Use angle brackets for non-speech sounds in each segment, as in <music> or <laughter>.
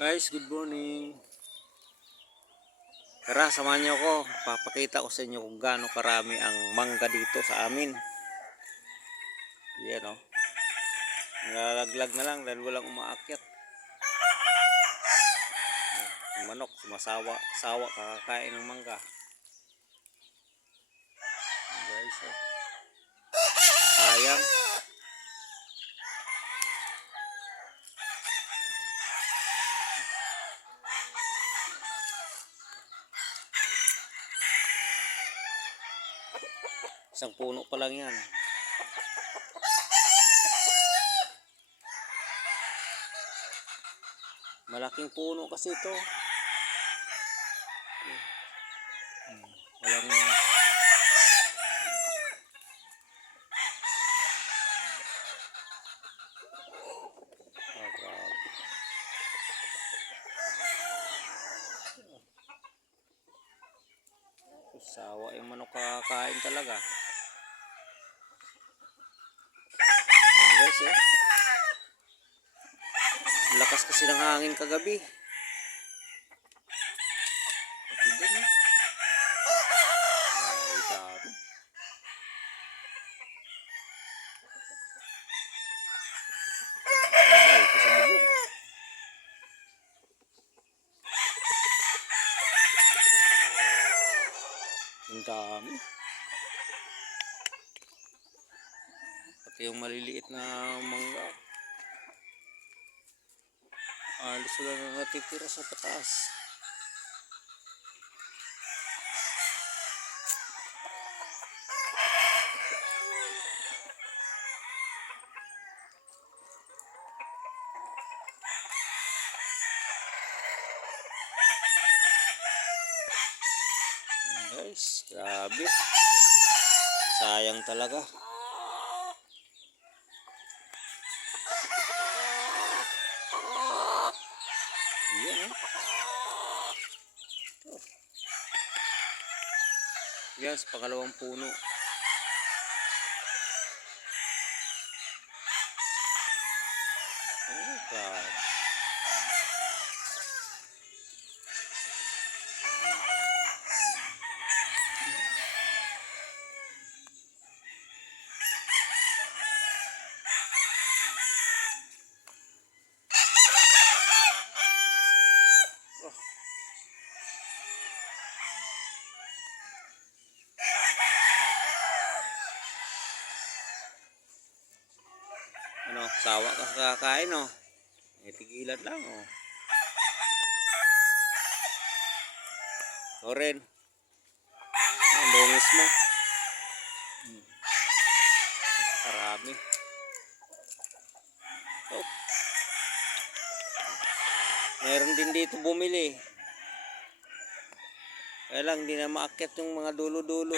Guys, good morning. Tara, samahan niyo ako. Papakita ko sa inyo kung gaano karami ang mangga dito sa amin. Yan o. Oh. Na lang dahil walang umaakyat. Manok, sumasawa, sawa, kakakain ng mangga. Guys, oh. Sayang. Isang puno pa lang yan. Malaking puno kasi ito. Walang Ah. Sawa yung manok kakakain talaga. Ayan guys. Lakas kasi ng hangin kagabi. Pati dun eh. Ay. Yung maliliit na mangga. Alis wala na natitira sa pataas. Guys, grabe. Sayang talaga. Yan. Yes, pangalawang puno. Oh, God. Oh. Ano, sawa ka kakain, oh. Eh, tigilan lang, oh. Oren. Ang bongis mo. Hmm. Karami. Oh. Mayroon din dito bumili. Kaya lang, hindi na maakyat yung mga dulo-dulo.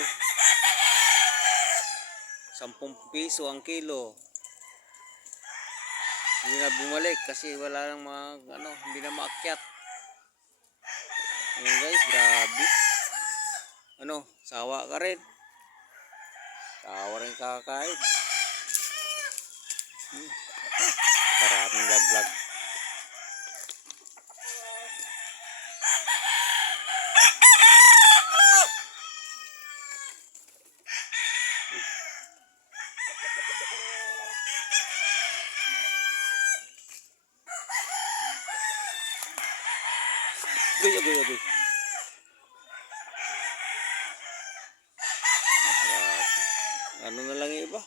Sampung piso ang kilo. Hindi na bumalik kasi wala nang mga, ano, hindi na maakyat. Ayun guys, grabe. Ano, sawa ka rin. Sawa rin kakain. Hmm. Maraming laglag. Agoy, agoy, agoy. Ano na lang yung iba?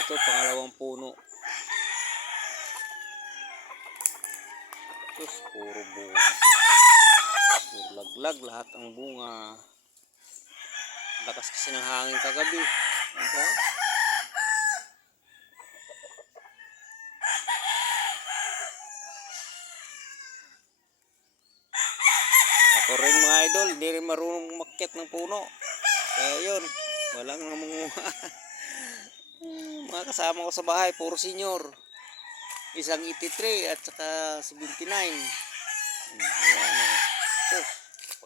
Ito, pangalawang puno. Sus, puro bunga. Puro laglag lahat ang bunga. Lakas kasi ng hangin kagabi. Ito. Ako rin mga idol, hindi rin marunong makyat ng puno. Kaya yun, walang namunguha. <laughs> mga kasama ko sa bahay, puro senior. Isang 83 at saka 79. Hmm, Ayan o. Sus,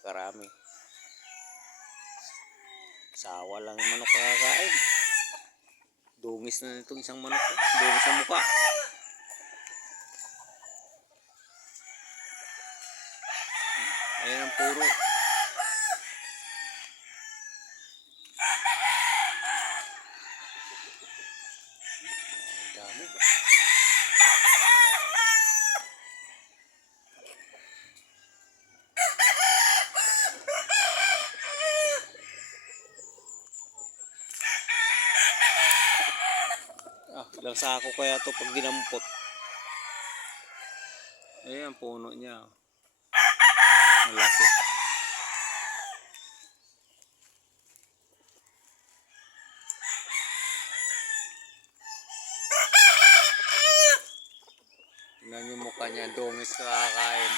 pakarami. Sawa lang yung manok kakakain. Dungis na nitong isang manok. Dungis sa mukha. Ayan ang puro. Ang dami. Ah, ilang sako kaya to pag dinampot. Ayan, puno niya. Malaki. Tingnan yung mukha niya, dungis kakakain.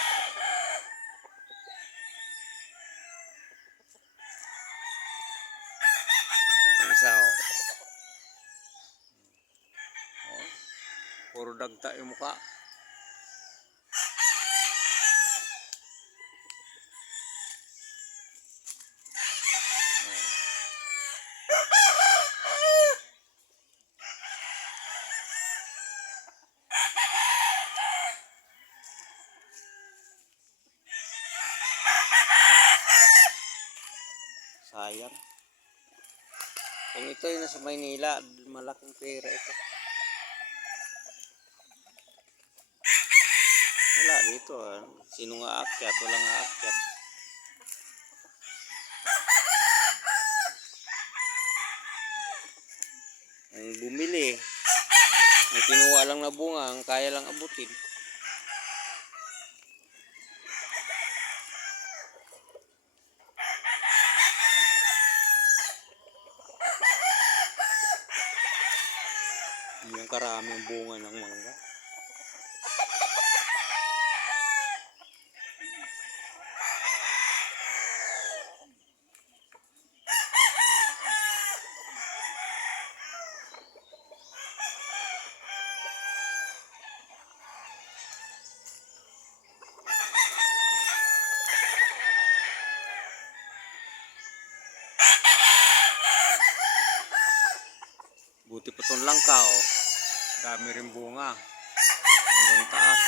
Isa. Oh. Puro dagta yung mukha. Sayang. Kung ito yung nasa Maynila, malaking pera ito. Wala dito. ah. Sino nga aakyat? Walang aakyat. Ang bumili. Ang kinuha lang na bunga, ang kaya lang abutin. Yung karaming bunga ng mangga. Buti pa itong langka oh. Dami rin bunga. Hanggang taas.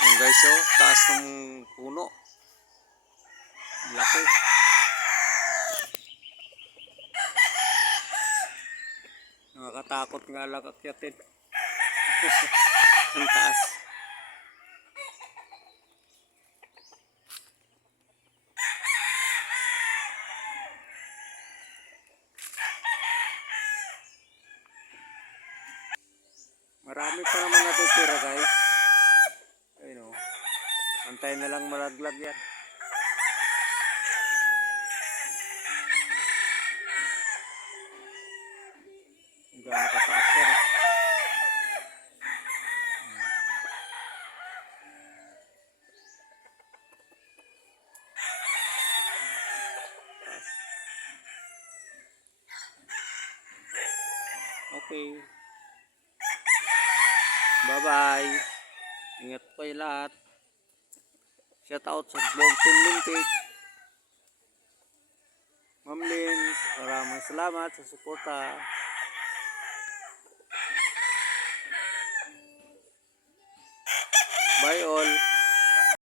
Yan guys oh, taas ng puno. Laki. Nakakatakot nga lang akyatin. <laughs> Ang taas. Marami pa naman natutira guys. Ayun o. Antay na lang malaglag yan. Okay. Bye-bye. Ingat po kayo lahat. Shout out sa vlog Team Lintik. Ma'am Lin, maraming salamat sa suporta. Bye all.